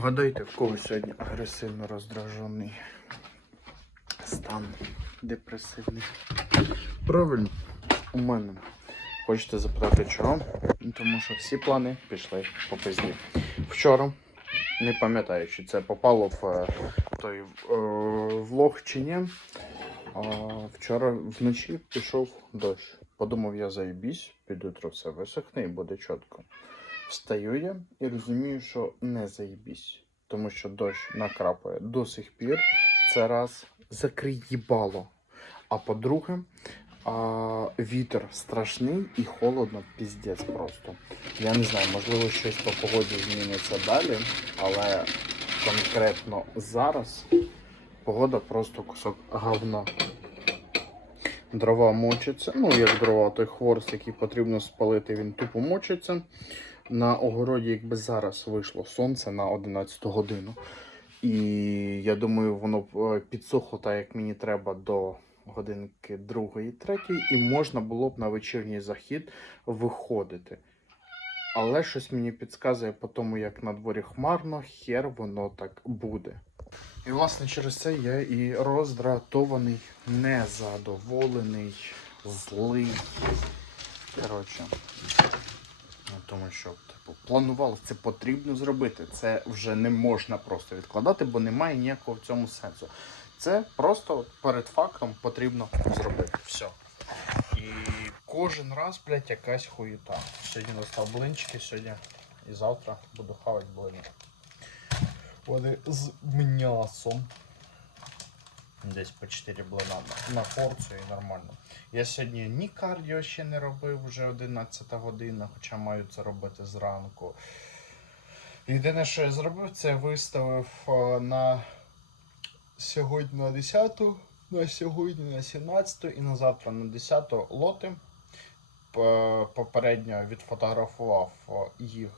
Гадайте, в кого сьогодні агресивно роздражений стан депресивний. Правильно, у мене. Хочете запитати чого? Тому що всі плани пішли по пизді. Вчора, не пам'ятаю, чи це попало в е, той е, влог чи ні. Вчора вночі пішов дощ. Подумав, я заїбісь, під утро все висохне і буде чітко. Встаю я і розумію, що не заїбісь, тому що дощ накрапає до сих пір. Це раз закрий їбало. А по-друге, вітер страшний і холодно, піздець просто. Я не знаю, можливо, щось по погоді зміниться далі, але конкретно зараз погода просто кусок говна. Дрова мочаться. Ну, як дрова, той хворст, який потрібно спалити, він тупо мочиться. На огороді, якби зараз вийшло сонце на 11 годину. І я думаю, воно е, підсохло так, як мені треба до годинки другої, третьої, і можна було б на вечірній захід виходити. Але щось мені підказує по тому, як на дворі хмарно, хер воно так буде. І власне через це я і роздратований, незадоволений, злий. Коротше, тому що типу, планували, це потрібно зробити. Це вже не можна просто відкладати, бо немає ніякого в цьому сенсу. Це просто перед фактом потрібно зробити. Все. І кожен раз, блядь, якась хуєта. Сьогодні достав блинчики, сьогодні і завтра буду хавати блини. Вони з м'ясом. Десь по 4 блина на- порцію і нормально. Я сьогодні ні кардіо ще не робив, вже 11 година, хоча маю це робити зранку. Єдине, що я зробив, це виставив е, на сьогодні на 10, на сьогодні на 17 і на завтра на 10 лоти. Попередньо відфотографував е, їх